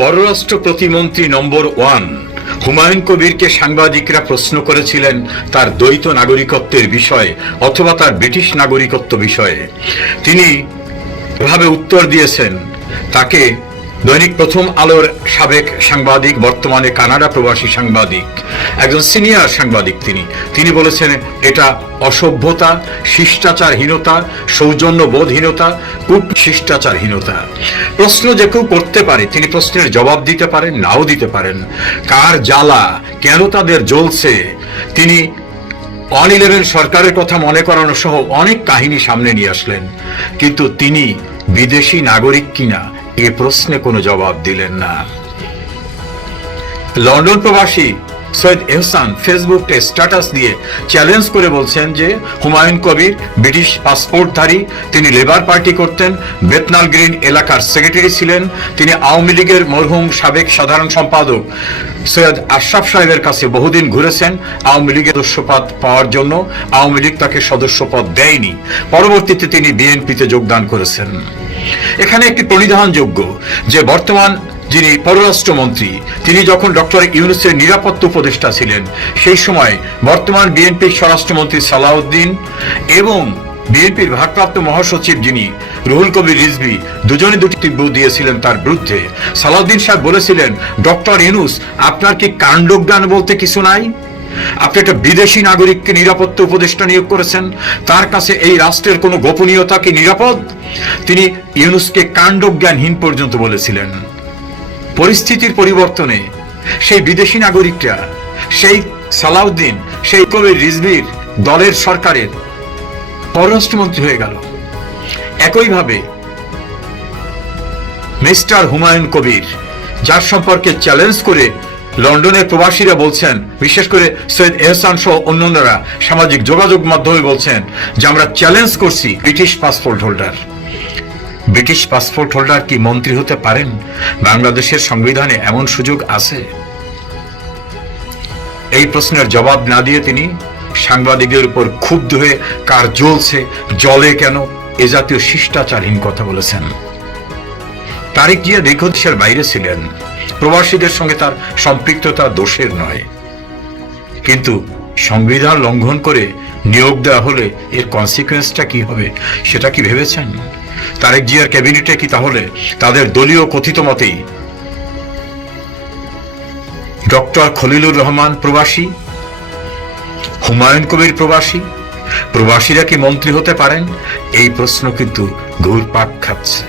পররাষ্ট্র প্রতিমন্ত্রী নম্বর 1 হুমায়ুন কবিরকে সাংবাদিকরা প্রশ্ন করেছিলেন তার দ্বৈত নাগরিকত্বের বিষয়ে অথবা তার ব্রিটিশ নাগরিকত্ব বিষয়ে। তিনি এভাবে উত্তর দিয়েছেন। তাকে দৈনিক প্রথম আলোর সাবেক সাংবাদিক, বর্তমানে কানাডা প্রবাসী সাংবাদিক, একজন সিনিয়র সাংবাদিক তিনি বলেছেন এটা অসভ্যতা, শিষ্টাচারহীনতা, সৌজন্যবোধহীনতা, শিষ্টাচারহীনতা। প্রশ্ন যে কেউ করতে পারে, তিনি প্রশ্নের জবাব দিতে পারেন, নাও দিতে পারেন। কার জ্বালা, কেন তাদের জ্বলছে, তিনি 1-11 সরকারের কথা মনে করানো সহ অনেক কাহিনী সামনে নিয়ে আসলেন। কিন্তু তিনি বিদেশি নাগরিক কিনা এ প্রশ্নে কোনো জবাব দিলেন না। লন্ডন প্রবাসী সৈয়দ এহসান ফেসবুকে স্ট্যাটাস দিয়ে চ্যালেঞ্জ করে বলছেন যে হুমায়ুন কবির ব্রিটিশ পাসপোর্টধারী, তিনি লেবার পার্টি করতেন, বেতনাল গ্রিন এলাকার সেক্রেটারি ছিলেন, তিনি আওয়ামী লীগের মরহুম সাবেক সাধারণ সম্পাদক সৈয়দ আশরাফ সাহেবের কাছে বহুদিন ঘুরেছেন আওয়ামী লীগের সদস্যপদ পাওয়ার জন্য। আওয়ামী লীগ তাকে সদস্যপদ দেয়নি, পরবর্তীতে তিনি বিএনপিতে যোগদান করেছেন। এখানে একটি পরিধানযোগ্য যে বর্তমান যিনি পররাষ্ট্রমন্ত্রী, তিনি যখন ডক্টর ইউনূসের নিরাপত্তা উপদেষ্টা ছিলেন, সেই সময় বর্তমান বিএনপির স্বরাষ্ট্রমন্ত্রী সালাউদ্দিন এবং বিএনপির ভারপ্রাপ্ত মহাসচিব যিনি রুহুল কবির রিজভী, দুজনে দুটি তীব্র দিয়েছিলেন তার বিরুদ্ধে। সালাউদ্দিন সাহেব বলেছিলেন, ডক্টর ইউনূস আপনার কি কাণ্ডজ্ঞান বলতে কিছু নাই? আপনি একটা বিদেশি নাগরিককে নিরাপত্তা উপদেষ্টা নিয়োগ করেছেন, তার কাছে এই রাষ্ট্রের কোনো গোপনীয়তা কি নিরাপদ? তিনি ইউনূসকে কাণ্ডজ্ঞানহীন পর্যন্ত বলেছিলেন। পরিস্থিতির পরিবর্তনে সেই বিদেশি নাগরিকরা, সেই সালাউদ্দিন, সেই কবির রিজভীর দলের সরকারের পররাষ্ট্রমন্ত্রী হয়ে গেল। একইভাবে মিস্টার হুমায়ুন কবির, যার সম্পর্কে চ্যালেঞ্জ করে লন্ডনের প্রবাসীরা বলছেন, বিশেষ করে সৈয়দ এহসান সহ অন্যান্যরা সামাজিক যোগাযোগ মাধ্যমে বলছেন যে আমরা চ্যালেঞ্জ করছি British passport holder. British passport holder কি মন্ত্রী হতে পারেন? বাংলাদেশের সংবিধানে এমন সুযোগ আছে? এই প্রশ্নের জবাব না দিয়ে তিনি সাংবাদিকদের উপর ক্ষুব্ধ হয়ে কার জ্বলছে, জলে কেন, এ জাতীয় শিষ্টাচারহীন কথা বলেছেন। তারেক জিয়া দীর্ঘ দেশের বাইরে ছিলেন, প্রবাসীদের সঙ্গে তার সম্পৃক্ততা দোষের নয়, কিন্তু সংবিধান লঙ্ঘন করে নিয়োগ দেওয়া হলে এর কনসিকুয়েন্সটা কি হবে সেটা কি ভেবেছেন? তারেক জিয়ার ক্যাবিনেটে কি তাহলে তাদের দলীয় কথিত মতেই ডক্টর খলিলুর রহমান প্রবাসী, হুমায়ুন কবির প্রবাসী, প্রবাসীরা কি মন্ত্রী হতে পারেন? এই প্রশ্ন কিন্তু ঘুরপাক খাচ্ছে।